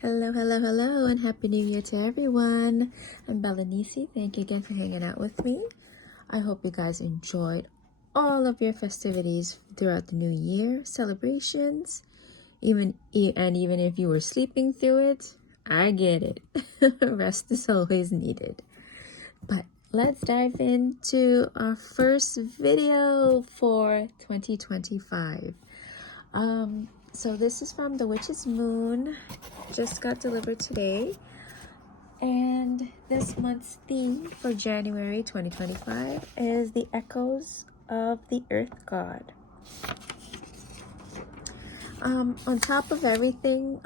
Hello, hello, hello, and Happy New Year to everyone. I'm BellaNece. Thank you again for hanging out with me. I hope you guys enjoyed all of your festivities throughout the new year, celebrations, even if you were sleeping through it, I get it. Rest is always needed. But let's dive into our first video for 2025. So this is from the Witch's Moon, just got delivered today, and this month's theme for January 2025 is the echoes of the Earth God. On top of everything,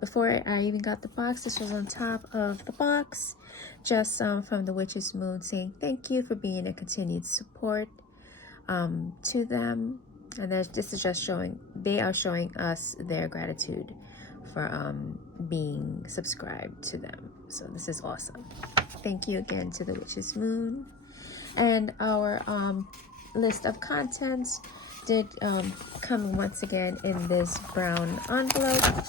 before I even got the box, this was on top of the box, just from the Witch's Moon saying thank you for being a continued support to them. And this is just they are showing us their gratitude for being subscribed to them. So this is awesome. Thank you again to the Witch's Moon. And our list of contents did come once again in this brown envelope,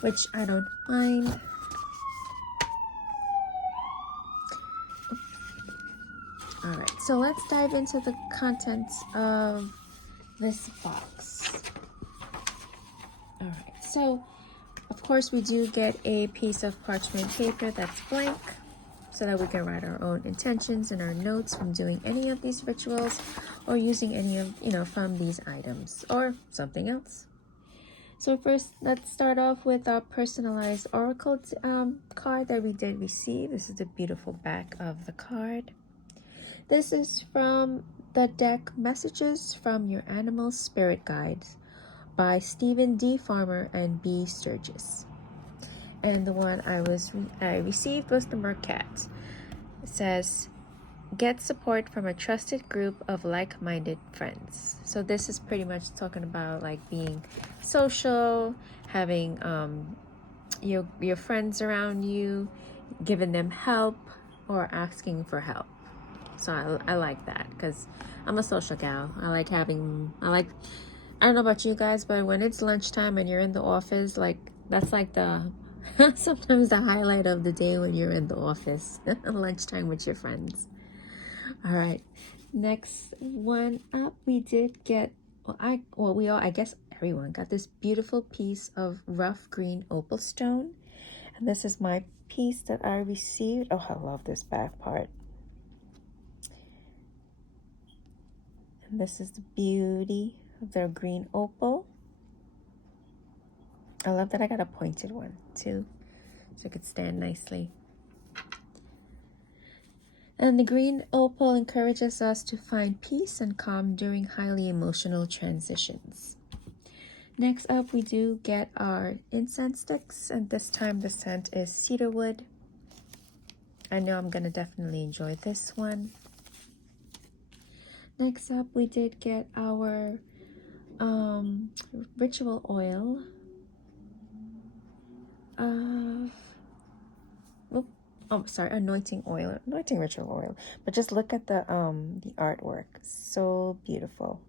which I don't mind. All right, so let's dive into the contents of this box. All right, so of course we do get a piece of parchment paper that's blank so that we can write our own intentions and our notes from doing any of these rituals or using any of, from these items or something else. So first, let's start off with our personalized oracle card that we did receive. This is the beautiful back of the card. This is from the deck Messages from Your Animal Spirit Guides by Stephen D. Farmer and B. Sturgis. And the one I received was the Mercat. It says, get support from a trusted group of like-minded friends. So this is pretty much talking about like being social, having your friends around you, giving them help or asking for help. So I like that because I'm a social gal. I don't know about you guys, but when it's lunchtime and you're in the office, like that's like the sometimes the highlight of the day when you're in the office. Lunchtime with your friends. All right, next one up, we did get I guess everyone got this beautiful piece of rough green opal stone, and this is my piece that I received. Oh, I love this back part. And this is the beauty of their green opal. I love that I got a pointed one too, so it could stand nicely. And the green opal encourages us to find peace and calm during highly emotional transitions. Next up, we do get our incense sticks, and this time the scent is cedarwood. I know I'm gonna definitely enjoy this one. Next up, we did get our ritual oil. Anointing ritual oil. But just look at the artwork, so beautiful.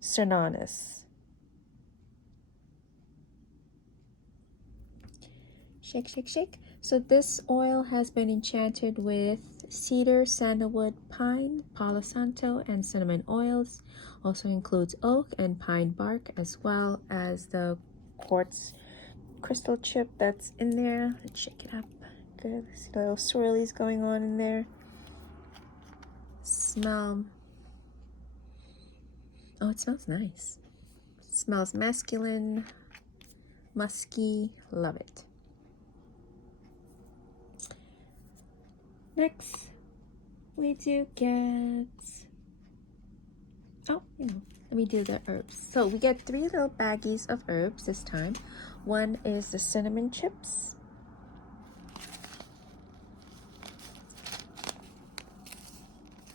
Cernunnos. Shake, shake, shake. So this oil has been enchanted with cedar, sandalwood, pine, palo santo, and cinnamon oils. Also includes oak and pine bark, as well as the quartz crystal chip that's in there. Let's shake it up. Good. See the little swirlies going on in there. Smell. Oh, it smells nice. It smells masculine, musky. Love it. Next, we do get, let me do the herbs. So we get 3 little baggies of herbs this time. One is the cinnamon chips.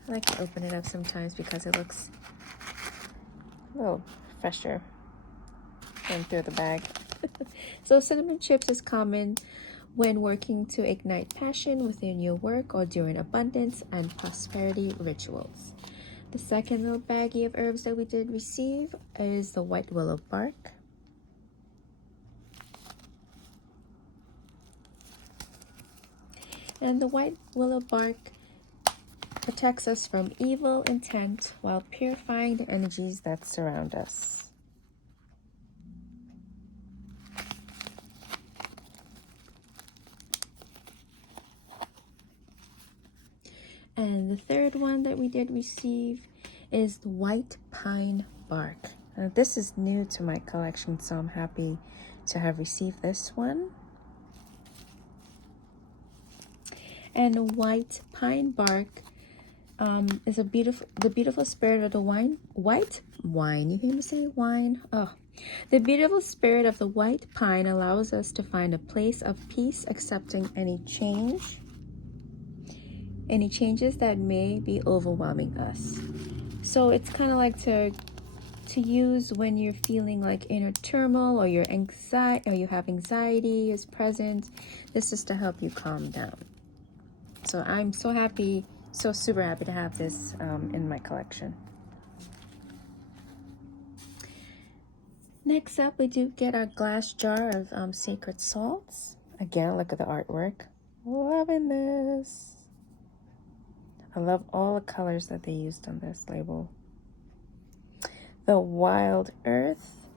I like to open it up sometimes because it looks a little fresher going through the bag. So cinnamon chips is common when working to ignite passion within your work or during abundance and prosperity rituals. The second little baggie of herbs that we did receive is the white willow bark. And the white willow bark protects us from evil intent while purifying the energies that surround us. And the third one that we did receive is the white pine bark. Now, this is new to my collection, so I'm happy to have received this one. And white pine bark is the beautiful spirit of the white wine. You hear me say wine? Oh, the beautiful spirit of the white pine allows us to find a place of peace, accepting any changes that may be overwhelming us. So it's kind of like to use when you're feeling like inner turmoil, or your anxiety, or you have anxiety is present. This is to help you calm down. So I'm so happy, so super happy to have this in my collection. Next up, we do get a glass jar of sacred salts. Again, look at the artwork. Loving this. I love all the colors that they used on this label. The wild earth.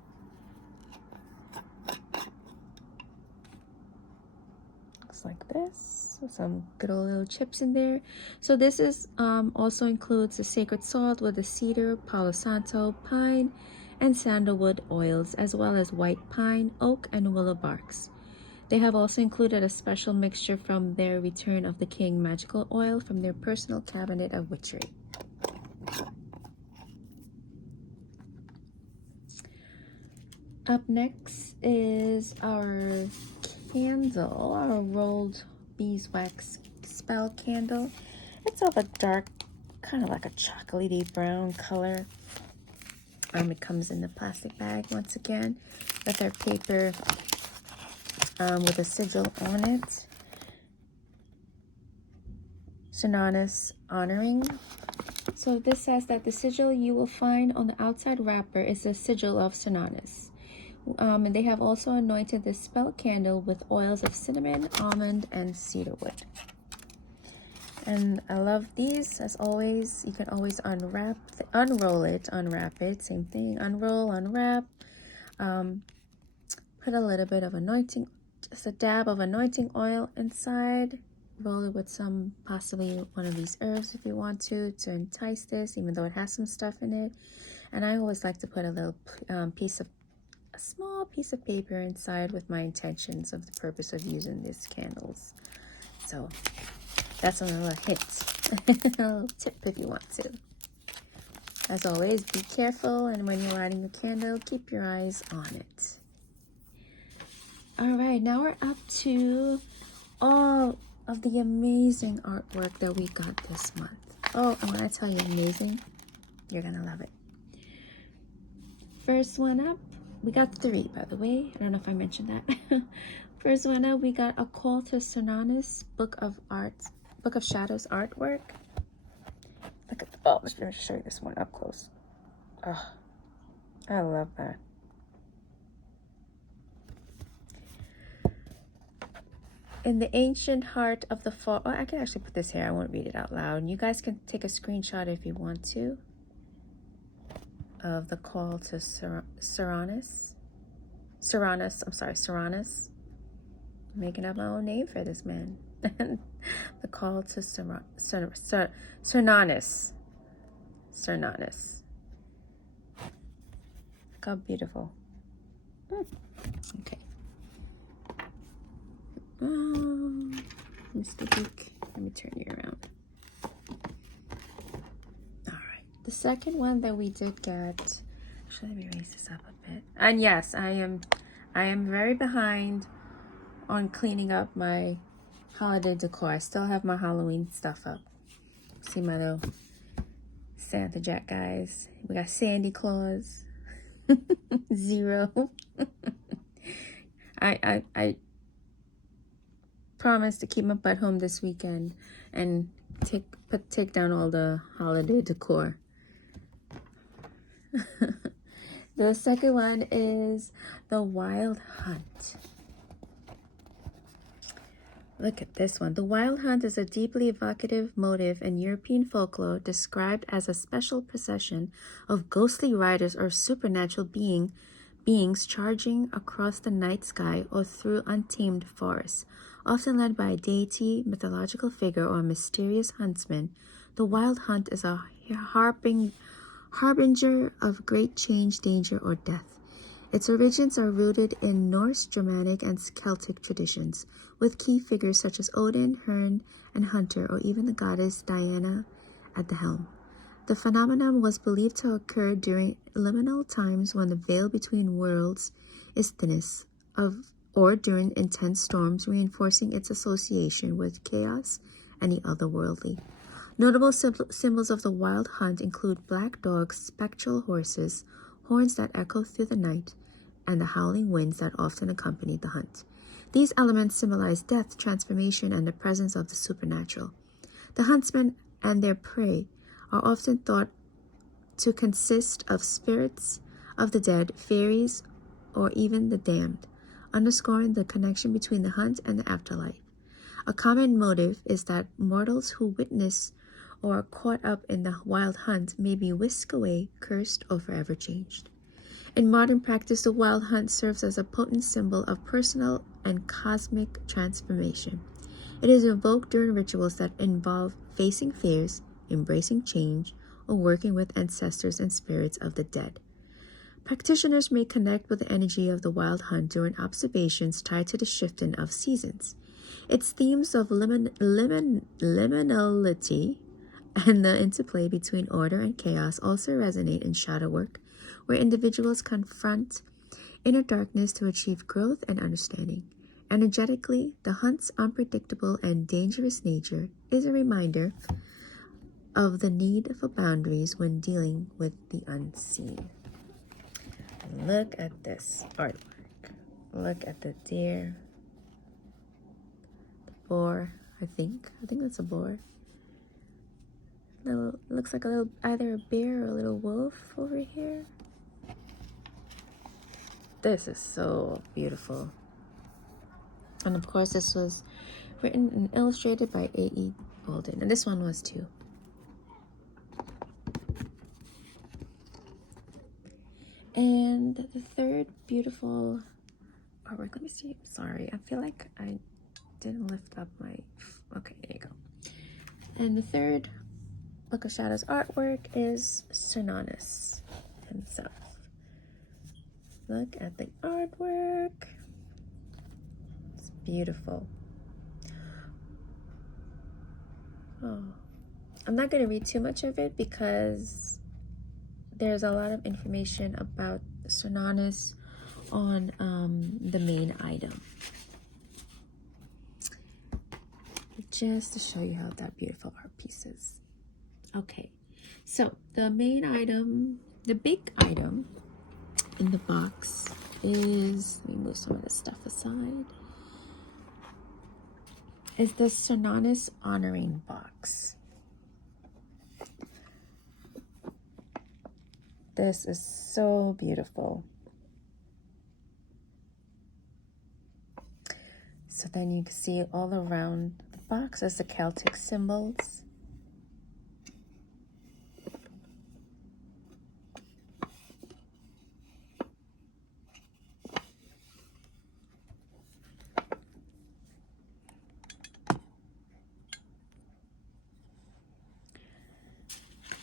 Looks like this, with some good old little chips in there. So this is also includes the sacred salt with the cedar, palo santo, pine, and sandalwood oils, as well as white pine, oak, and willow barks. They have also included a special mixture from their Return of the King magical oil from their personal cabinet of witchery. Up next is our candle, our rolled beeswax spell candle. It's of a dark, kind of like a chocolatey brown color. It comes in the plastic bag once again with our paper with a sigil on it. Cernunnos Honoring. So this says that the sigil you will find on the outside wrapper is the sigil of Cernunnos. And they have also anointed this spell candle with oils of cinnamon, almond, and cedarwood. And I love these. As always, you can always unroll it, unwrap it, same thing, unroll, unwrap. Put a little bit of anointing, just a dab of anointing oil inside. Roll it with some, possibly one of these herbs if you want to entice this, even though it has some stuff in it. And I always like to put a little a small piece of paper inside with my intentions of the purpose of using these candles. So that's another hint, a little tip if you want to. As always, be careful, and when you're lighting the candle, keep your eyes on it. All right, now we're up to all of the amazing artwork that we got this month. Oh, and when I tell you amazing, you're gonna love it. First one up, we got 3, by the way. I don't know if I mentioned that. First one up, we got A Call to Cernunnos Book of Shadows artwork. Look at let me show you this one up close. Oh, I love that. In the ancient heart of the fall. Oh, I can actually put this here. I won't read it out loud. And you guys can take a screenshot if you want to. Of the call to Cernunnos. Cernunnos. I'm making up my own name for this man. The call to Cernunnos. Cernunnos. Look how beautiful. Okay. Mr. Duke, let me turn you around. Alright, the second one that we did get, actually let me raise this up a bit. And yes, I am very behind on cleaning up my holiday decor. I still have my Halloween stuff up. See my little Santa Jack guys. We got Sandy Claus. Zero. I promise to keep my butt home this weekend and take down all the holiday decor. The second one is The Wild Hunt. Look at this one. The wild hunt is a deeply evocative motif in European folklore described as a special procession of ghostly riders or supernatural beings charging across the night sky or through untamed forests. Often led by a deity, mythological figure, or a mysterious huntsman, the wild hunt is a harbinger of great change, danger, or death. Its origins are rooted in Norse, Germanic, and Celtic traditions, with key figures such as Odin, Herne, and Hunter, or even the goddess Diana at the helm. The phenomenon was believed to occur during liminal times when the veil between worlds is thinnest, or during intense storms, reinforcing its association with chaos and the otherworldly. Notable symbols of the wild hunt include black dogs, spectral horses, horns that echo through the night, and the howling winds that often accompany the hunt. These elements symbolize death, transformation, and the presence of the supernatural. The huntsmen and their prey are often thought to consist of spirits of the dead, fairies, or even the damned, underscoring the connection between the hunt and the afterlife. A common motive is that mortals who witness or are caught up in the wild hunt may be whisked away, cursed, or forever changed. In modern practice, the wild hunt serves as a potent symbol of personal and cosmic transformation. It is invoked during rituals that involve facing fears, embracing change, or working with ancestors and spirits of the dead. Practitioners may connect with the energy of the wild hunt during observations tied to the shifting of seasons. Its themes of liminality and the interplay between order and chaos also resonate in shadow work, where individuals confront inner darkness to achieve growth and understanding. Energetically, the hunt's unpredictable and dangerous nature is a reminder of the need for boundaries when dealing with the unseen. Look at this artwork. Look at the deer, the boar. I think that's a boar. Looks like either a bear or a little wolf over here. This is so beautiful. And of course, this was written and illustrated by A.E. Bolden, and this one was too. And the third beautiful artwork, let me see. Sorry, I feel like I didn't lift up my. Okay, there you go. And the third Book of Shadows artwork is Cernunnos himself. Look at the artwork. It's beautiful. Oh, I'm not going to read too much of it because there's a lot of information about Cernunnos on the main item. Just to show you how that beautiful art piece is. Okay, so the main item, the big item in the box is, let me move some of this stuff aside, is the Cernunnos Honoring Box. This is so beautiful. So then you can see all around the box as the Celtic symbols.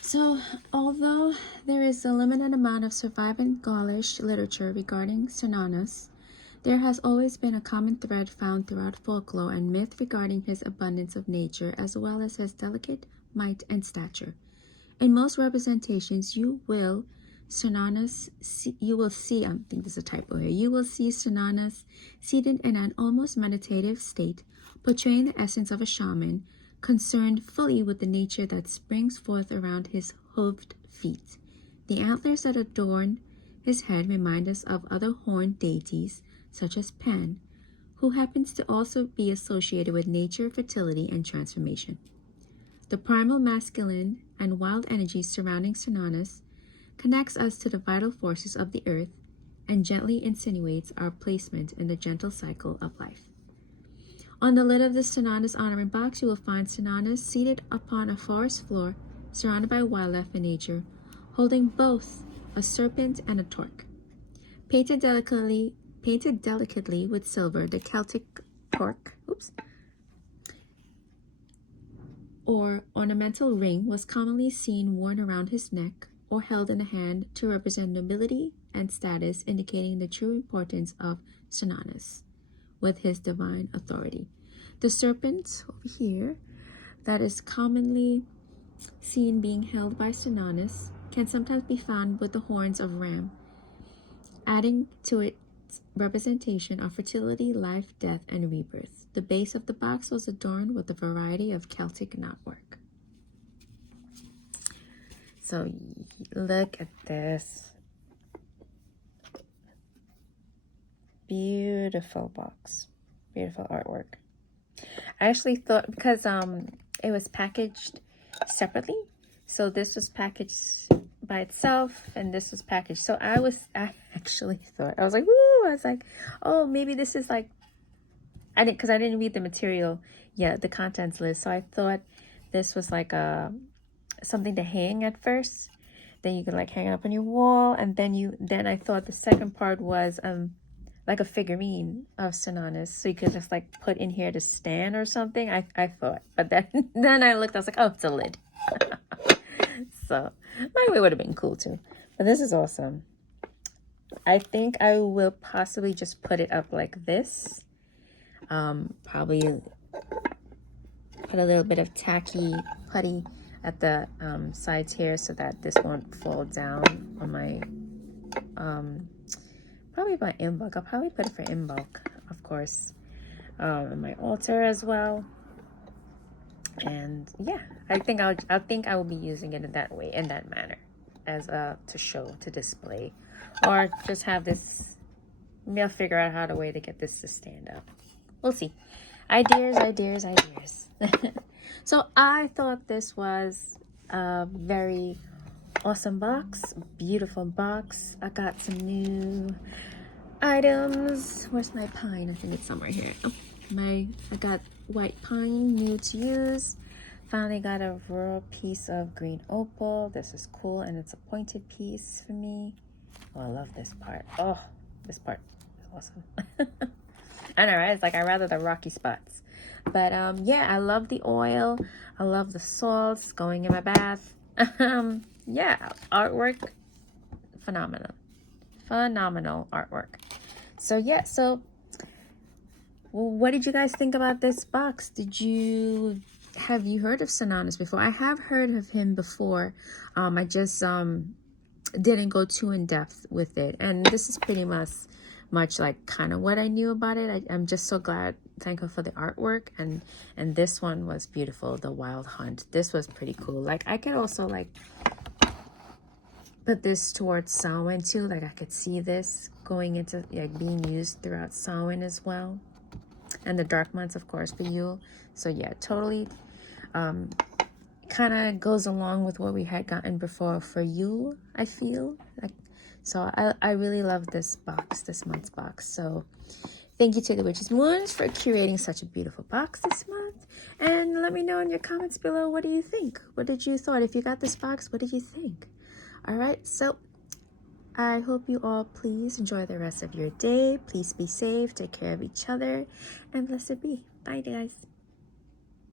So, although there is a limited amount of surviving Gaulish literature regarding Cernunnos, there has always been a common thread found throughout folklore and myth regarding his abundance of nature as well as his delicate might and stature. In most representations, you will see, I think there's a typo here, you will see Cernunnos seated in an almost meditative state, portraying the essence of a shaman, concerned fully with the nature that springs forth around his hooved feet. The antlers that adorn his head remind us of other horned deities, such as Pan, who happens to also be associated with nature, fertility, and transformation. The primal masculine and wild energy surrounding Cernunnos connects us to the vital forces of the earth and gently insinuates our placement in the gentle cycle of life. On the lid of the Cernunnos Honoring Box, you will find Cernunnos seated upon a forest floor, surrounded by wildlife and nature, holding both a serpent and a torque. Painted delicately with silver, the Celtic torque, or ornamental ring was commonly seen worn around his neck or held in a hand to represent nobility and status, indicating the true importance of Cernunnos with his divine authority. The serpent over here that is commonly seen being held by Cernunnos can sometimes be found with the horns of ram, adding to its representation of fertility, life, death, and rebirth. The base of the box was adorned with a variety of Celtic knotwork. So look at this. Beautiful box. Beautiful artwork. I actually thought, because it was packaged separately, so this was packaged by itself and this was packaged, so I actually thought, I was like, oh, maybe this is like, I didn't read the material yet, the contents list, so I thought this was like something to hang at first, then you could like hang it up on your wall, and then I thought the second part was like a figurine of Cernunnos, so you could just like put in here to stand or something. I thought, but then I looked, I was like, oh, it's a lid. So my way would have been cool too, but this is awesome. I think I will possibly just put it up like this. Probably put a little bit of tacky putty at the sides here so that this won't fall down on my probably my in bulk. I'll probably put it for in bulk, of course, on my altar as well. And yeah, I think I will be using it in that way, in that manner, as to show, to display, or just have this. Maybe I'll figure out how to get this to stand up. We'll see. Ideas. So I thought this was a very awesome box, beautiful box. I got some new items. Where's my pine? I think it's somewhere here. Oh, I got white pine, new to use. Finally got a raw piece of green opal. This is cool, and it's a pointed piece for me. Oh, I love this part. Oh, this part is awesome. I know, right? It's like I rather the rocky spots. But yeah, I love the oil. I love the salts going in my bath. Yeah, artwork, phenomenal artwork. So yeah, what did you guys think about this box? Have you heard of Cernunnos before? I have heard of him before. I just didn't go too in depth with it, and this is pretty much like kind of what I knew about it. I'm just so thankful for the artwork, and this one was beautiful. The Wild Hunt, this was pretty cool. Like I could also like put this towards Samhain too. Like I could see this going into like being used throughout Samhain as well, and the dark months, of course, for Yule. So yeah, totally kind of goes along with what we had gotten before for Yule, I feel like. So I really love this box, this month's box. So thank you to the Witches Moons for curating such a beautiful box this month. And let me know in your comments below, what do you think? What did you thought? If you got this box, what did you think? All right, so I hope you all please enjoy the rest of your day. Please be safe, take care of each other, and blessed be. Bye, guys.